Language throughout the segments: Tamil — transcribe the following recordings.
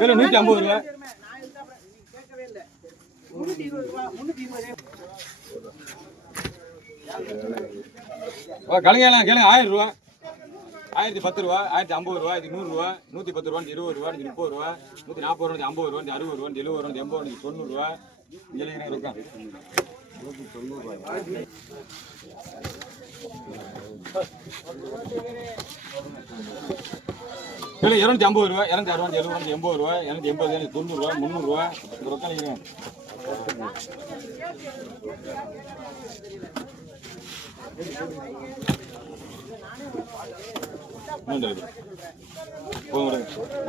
கிலோ நூற்றி ஐம்பது ரூபா. கலைஞலாம் கேளுங்க. ஆயிரம் ரூபா. ஆயிரத்தி பத்து ரூபா ஆயிரத்தி ஐம்பது ரூபா இது நூறுரூவா நூற்றி பத்து ரூபா இருபது ரூபா முப்பது ரூபா. நூற்றி நாற்பது ரூபா ஐம்பது ரூபா அறுபது ரூபா எழுபது ரூபா எண்பது ரூபா தொண்ணூறு ரூபா. இங்கே இருக்கா இல்லை இரநூத்தி ஐம்பது ரூபா இரநூத்தி அறுபது எழுபது எண்பது ரூபா இரநூத்தி எண்பது இரநூத்தி தொண்ணூறுரூவா முந்நூறுரூவா இந்த ரொக்கம் நினைக்கிறேன்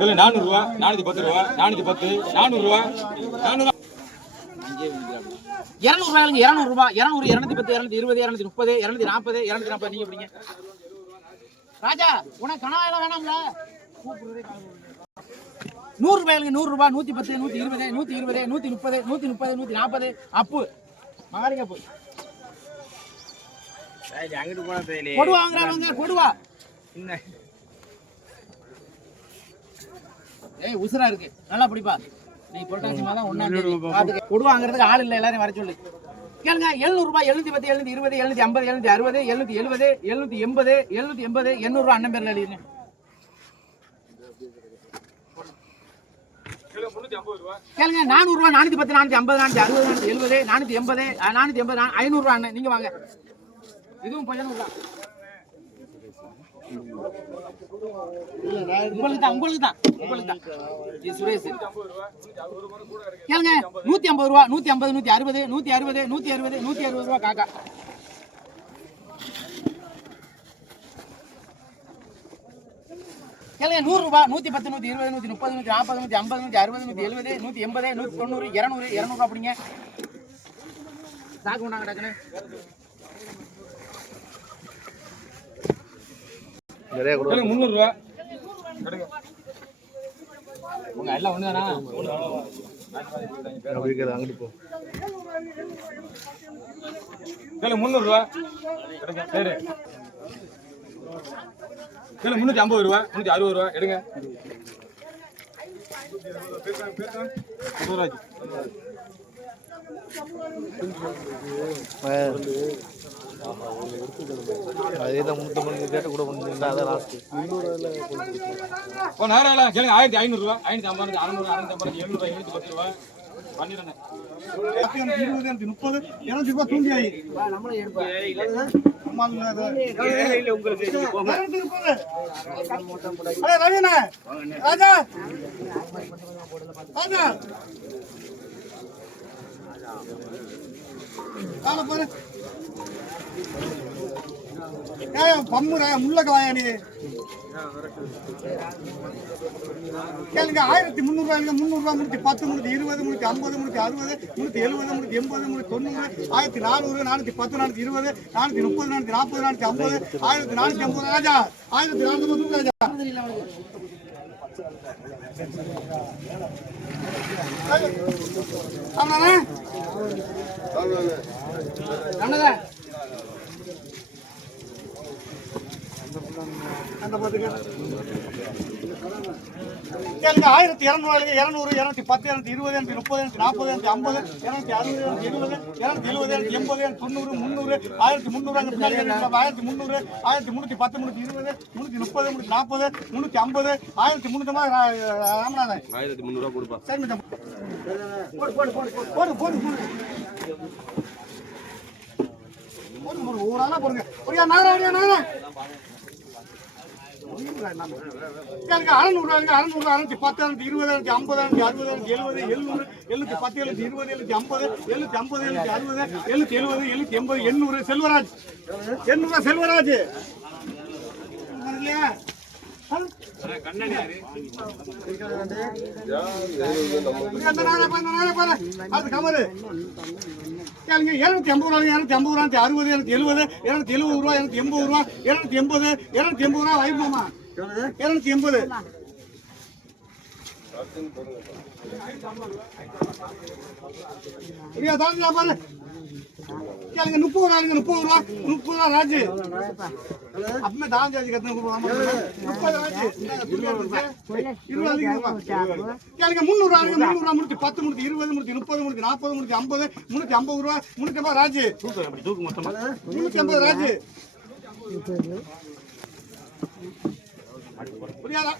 இல்லை நானூறுரூவா நானூற்றி பத்து ரூபா நானூற்றி பத்து நானூறுரூவா நானூறு இருநூறு ரூபாய்ங்க இருநூறு இருநூத்தி பத்து இருநூத்தி இருபது இருநூத்தி முப்பது இருநூத்தி நாற்பது இருநூத்தி நாற்பது நீங்க எப்படிங்க? ராஜா உனக்கு கனவாயில வேணாம்ல? நூறு ரூபாய்ங்க நூறு ரூபாய் நூத்தி பத்து நூத்தி இருபது நூத்தி இருபது நூத்தி முப்பது நூத்தி முப்பது நூத்தி நாற்பது அப்பு. மகாரிங்க அப்பு அங்கிட்டு போனா தெரியல கொடுவா வாங்குறாங்க கொடுவா ஏய் உசுரா இருக்கு. நல்லா பிடிப்பா. நீ புரட்டாசி மாதம் ஒன்னாம் தேதி. பாத்துக்க கொடுவா வாங்குறதுக்கு ஆள் இல்ல எல்லாரும் வர சொல்லு. கேளுங்க எழுநூறு ரூபாய் எழுநூத்தி பத்து எழுநூத்தி இருபது எழுநூத்தி ஐம்பது எழுநூத்தி அறுபது எழுநூத்தி எழுபது எழுநூத்தி எண்பது எழுநூத்தி எண்பது எண்ணூறு ரூபா அண்ணன் பேர்ல ரூபா கேளுங்க நானூறு ரூபாய் நானூத்தி பத்து நானூத்தி ஐம்பது நானூத்தி அறுபது நானூத்தி எழுபது நானூத்தி எண்பது நானூத்தி எண்பது ஐநூறு ரூபா அண்ணன் நீங்க வாங்க. இதுவும் பதினூறு தான். உங்களுக்கு தான் உங்களுக்கு தான் உங்களுக்கு தான் சுரேஷ். கேளுங்க நூத்தி ஐம்பது ரூபா நூத்தி ஐம்பது நூத்தி அறுபது நூத்தி அறுபது நூத்தி அறுபது நூத்தி அறுபது ரூபா காக்கா. கேளுங்க நூறு ரூபாய் நூத்தி பத்து நூத்தி இருபது நூத்தி முப்பது நூத்தி நாற்பது நூத்தி ஐம்பது நூத்தி அறுபது நூத்தி எழுபது நூத்தி எண்பது நூத்தி தொண்ணூறு இருநூறு இருநூறு அப்படிங்க சாக்கு கொண்டாங்க டக்குன்னு கிலோ முந்நூறுரூவா எடுங்க உங்க எல்லாம் ஒன்று தானா அங்கிட்டு போ. கிலோ முந்நூறுரூவா எடுங்க சரி. கிலோ முந்நூற்றி ஐம்பது ரூபா முந்நூற்றி அறுபது ரூபா. எடுங்க. முந்நூறுவாய்க்கு. அதே தான் முன்னூத்தி மணி கேட்ட கூட பண்ணிருந்தா அதான் லாஸ்ட் ஓ நேரம் இல்லை கேளுங்க ஆயிரத்தி ஐநூறுரூவா ஐநூற்றி ஐம்பது அறநூறு அறநூற்றி ஐம்பது எழுநூறு எழுநூற்றி பத்து ரூபா. பண்ணிடுறேன் இருபது முப்பது இருநூத்தி ரூபாய் தூண்டி ஆகி ரவிண்ணா. ராஜா. ராஜா. காலை பாரு. ஏன் பம்முற முள்ளக்கு வாயா நீ கேளுங்க ஆயிரத்தி முந்நூறுவாயிலுங்க முந்நூறுரூவா பத்து முடிச்சு இருபது முடிச்சு ஐம்பது முடிச்சு அறுபது முடிச்சு எழுபது முடிச்சு எண்பது முடிச்சு தொண்ணூறு ஆயிரத்தி நானூறு நானூற்றி பத்து நானூற்றி இருபது நானூற்றி முப்பது நானூற்றி நாற்பது நானூற்றி ஐம்பது ஆயிரத்தி நானூற்றி ஐம்பது ராஜா ஆயிரத்தி நானூற்றி ஐம்பது ராஜா. எனக்கு ஆயிரத்தி இரநூறு இரநூறு இரநூத்தி பத்து இரநூத்தி இருபது இரநூத்தி முப்பது இரநூத்தி நாற்பது இரநூத்தி ஐம்பது இரநூத்தி அறுபது இரநூத்தி எழுபது இரநூத்தி எழுபது இரநூத்தி எண்பது இரநூத்தி தொண்ணூறு முந்நூறு ஆயிரத்தி முந்நூறு அங்கே பின்னாடி ஆயிரத்தி முந்நூறு ஆயிரத்தி முந்நூற்றி பத்து முந்நூற்றி இருபது முந்நூற்றி முப்பது முந்நூற்றி நாற்பது முந்நூற்றி ஐம்பது ஆயிரத்தி முந்நூற்றி ராமநாதன். ஆயிரத்தி முந்நூறுவா கொடுப்பா. சரி மேடம் போடு போடு போடு போடு போடு போடு ஒரு ஊரானா போடுங்க. ஒரு நகரம் நகரம் அறநூறு ரூபாய்ங்க அறநூறு அறுநூத்தி பத்து அறுநூத்தி இருபது அறுநூத்தி ஐம்பது அறுநூத்தி அறுபது அறுநூத்தி எழுபது எழுநூறு எழுநூத்தி பத்து எழுநூத்தி இருபது எழுநூத்தி ஐம்பது எழுநூத்தி ஐம்பது எழுநூத்தி அறுபது எழுநூத்தி எழுபது எழுநூத்தி எண்பது எண்ணூறு செல்வராஜ். எண்ணூறு செல்வராஜ். இல்லையா இருநூத்தி ஐம்பது ரூபா, இருநூத்தி ஐம்பது ரூபா, இருநூத்தி அறுபது, இருநூத்தி எழுபது, இருநூத்தி எழுபது ரூபா, இருநூத்தி எண்பது ரூபா, இருநூத்தி எண்பது, இருநூத்தி எண்பது ரூபா, வைப்போமா? இருநூத்தி எண்பது. ஐயா தாங்க பாரு. கேளுங்க முப்பது ரூபா இருங்க முப்பது ரூபா. முப்பது ரூபா ராஜு. அப்பமே தாங்க ஜாதி கத்து முப்பது ராஜு. இருபது கேளுங்க முந்நூறு ரூபா இருங்க முந்நூறு ரூபா. முடிச்சு பத்து முடிச்சு இருபது முடிச்சு முப்பது முடிச்சு நாற்பது முடிச்சு ஐம்பது முன்னூத்தி ஐம்பது ரூபா. முன்னூத்தி ஐம்பது ராஜு. முன்னூத்தி ஐம்பது ராஜு. புரியாதா?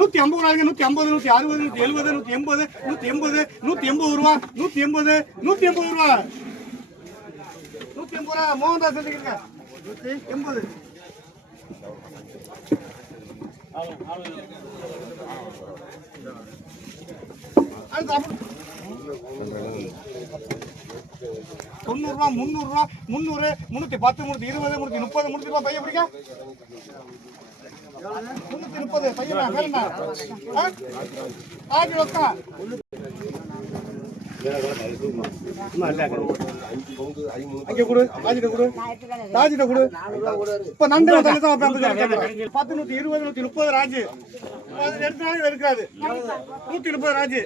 நூத்தி ஐம்பது ரூபாய்ங்க நூத்தி ஐம்பது நூத்தி அறுபது நூத்தி எழுபது நூத்தி எண்பது நூத்தி எண்பது நூத்தி எண்பது ரூபா நூத்தி எண்பது நூத்தி எண்பது ரூபா. நூத்தி எண்பது ரூபா மோகன்தாஸ் நூத்தி எண்பது. அடுத்து தொண்ணூறுரூவா முந்நூறுரூவா முந்நூறு முந்நூற்றி பத்து முந்நூற்றி இருபது முந்நூற்றி முப்பது முந்நூற்றி ரூபா பையன் பிடிக்க? முந்நூற்றி முப்பது பையன் வேணுண்ணா ஆகி வைக்கா பத்து நூத்தி இருபது நூத்தி முப்பது ராஜு. அது எடுத்தாலும் இருக்காது நூத்தி முப்பது ராஜு.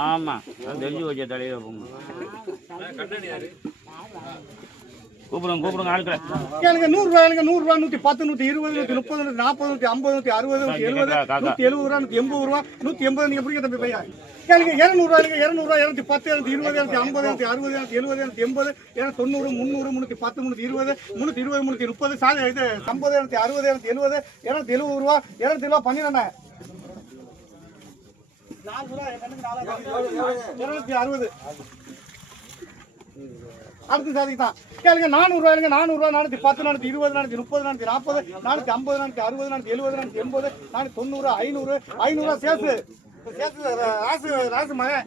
ஆமா நான் தெரிஞ்சு வச்ச தலையில போங்க கூப்பிடுங்க கூப்பிடுங்க ஆட்களை. கேளுங்க நூறு ரூபாய் எனக்கு நூறு ரூபாய் நூத்தி பத்து நூத்தி இருபது நூத்தி முப்பது நூத்தி நாற்பது நூத்தி ஐம்பது நூத்தி அறுபது நூத்தி எழுபது நூத்தி எழுபது ரூபா நூத்தி எண்பது ரூபா நூத்தி எண்பது நீங்க பிடிக்க தம்பி பையன். கேளுங்க இருநூறு ரூபாய் எனக்கு இருநூறு ரூபாய் இருநூத்தி பத்து இருநூத்தி இருபது இருநூத்தி ஐம்பது இருநூத்தி அறுபது இருநூத்தி எழுபது இருநூத்தி எண்பது இருநூத்தி தொண்ணூறு முந்நூறு முன்னூத்தி பத்து முன்னூத்தி இருபது முன்னூத்தி இருபது முன்னூத்தி முப்பது சாதி இது ஐம்பது இருநூத்தி அறுபது இருநூத்தி எழுபது இருநூத்தி எழுபது ரூபா இருநூத்தி ரூபா பண்ணிடுறேன் இருநூத்தி அறுபது அடுத்து சாதிக்கு கேளுங்க நானூறு ரூபாய்ங்க நானூறு ரூபாய் நானூத்தி பத்து நானூத்தி இருபது நானூத்தி முப்பது நானூத்தி நாற்பது நானூத்தி ஐம்பது நானூத்தி அறுபது நானூத்தி எழுபது நானூத்தி எண்பது நானூத்தி தொண்ணூறு ஐநூறு ஐநூறு ரூபா சேர்த்து. சேர்த்து ராசு ராசு மகன்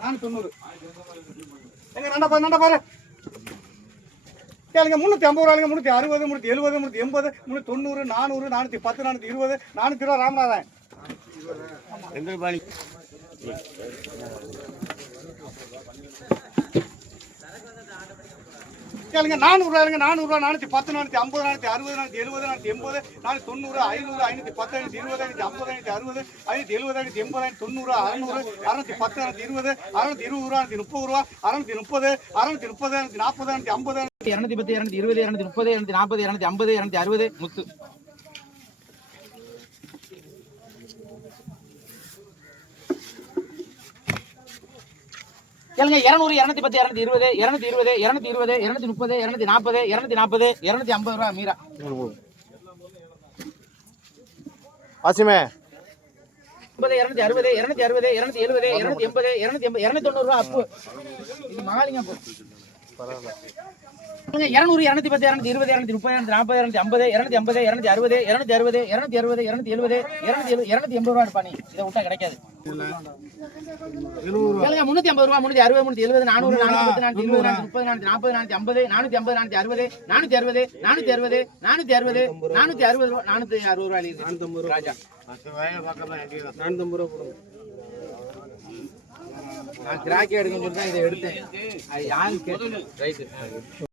நானூத்தி தொண்ணூறு. எங்க நண்டா பாரு நண்டா பாரு. கேளுங்க முன்னூத்தி ஐம்பது ரூபாய்ங்க முன்னூத்தி அறுபது முன்னூத்தி எழுபது முன்னூத்தி எண்பது முன்னூத்தி தொண்ணூறு நானூறு நானூத்தி பத்து நானூத்தி இருபது நானூத்தி ரூபா ராமநாதன். நானூறு ரூபாய்ங்க நானூறு ரூபா நானூத்தி பத்து நானூத்தி ஐம்பது நானூத்தி அறுபது நானூத்தி எழுபது நானூத்தி எண்பது நானூத்தி தொண்ணூறு ஐநூறு ஐநூத்தி பத்து ஐநூத்தி இருபது ஐநூத்தி ஐம்பது ஐநூத்தி அறுபது ஐநூத்தி எழுபது ஐநூத்தி எண்பது ஐநூத்தி தொண்ணூறு அறுநூறு அறுநூத்தி பத்து அறுநூத்தி இருபது அறுநூத்தி இருபது ரூபா அறுநூத்தி முப்பது ரூபா அறுநூத்தி முப்பது அறுநூத்தி முப்பது அறுநூத்தி நாற்பது அறுநூத்தி ஐம்பது இருநூத்தி பத்து இருநூத்தி இருபது இருநூத்தி முப்பது இருநூத்தி நாற்பது இருநூத்தி ஐம்பது இருநூத்தி அறுபது முத்து. கேளுங்க இருநூறு இருநூத்தி பத்து இருநூத்தி இருபது இருநூத்தி இருபது இருநூத்தி இருபது இருநூத்தி முப்பது இருநூத்தி நாற்பது இருநூத்தி நாற்பது இருநூத்தி ஐம்பது ரூபா மீரா. வாசிமே முப்பது இருநூத்தி அறுபது இருநூத்தி அறுபது இருநூத்தி எழுபது இருநூத்தி எண்பது இருநூத்தி எண்பது இருநூத்தி தொண்ணூறு ரூபா அப்பு. இது மகாலிங்கம் போ இருநூறு இருநூத்தி பத்து இருநூத்தி இருபது இருநூத்தி முப்பது இருநூத்தி நாற்பது இருநூத்தி ஐம்பது இருநூத்தி ஐம்பது இருநூத்தி அறுபது இருநூத்தி அறுபது இருநூத்தி அறுபது இருநூத்தி எழுபது இருநூத்தி எழுபது இருநூத்தி எண்பது ரூபா இருப்பானி இதை விட்டா கிடைக்காது. முன்னூத்தி ஐம்பது ரூபா முன்னூத்தி அறுபது முன்னூத்தி எழுபது நானூறு நானூத்தி நானூத்தி இருபது நானூத்தி முப்பது நானூத்தி நாற்பது நானூத்தி ஐம்பது நானூத்தி ஐம்பது நானூத்தி அறுபது நானூத்தி அறுபது நானூத்தி அறுபது நானூத்தி அறுபது நானூத்தி அறுபது ரூபா நானூத்தி அறுபது ரூபா. எழுதி ராஜா நான் கிராக்கி எடுக்கணும்னு சொல்லி தான் இதை எடுத்தேன். அது யாரு கேட்டு ரைட்டு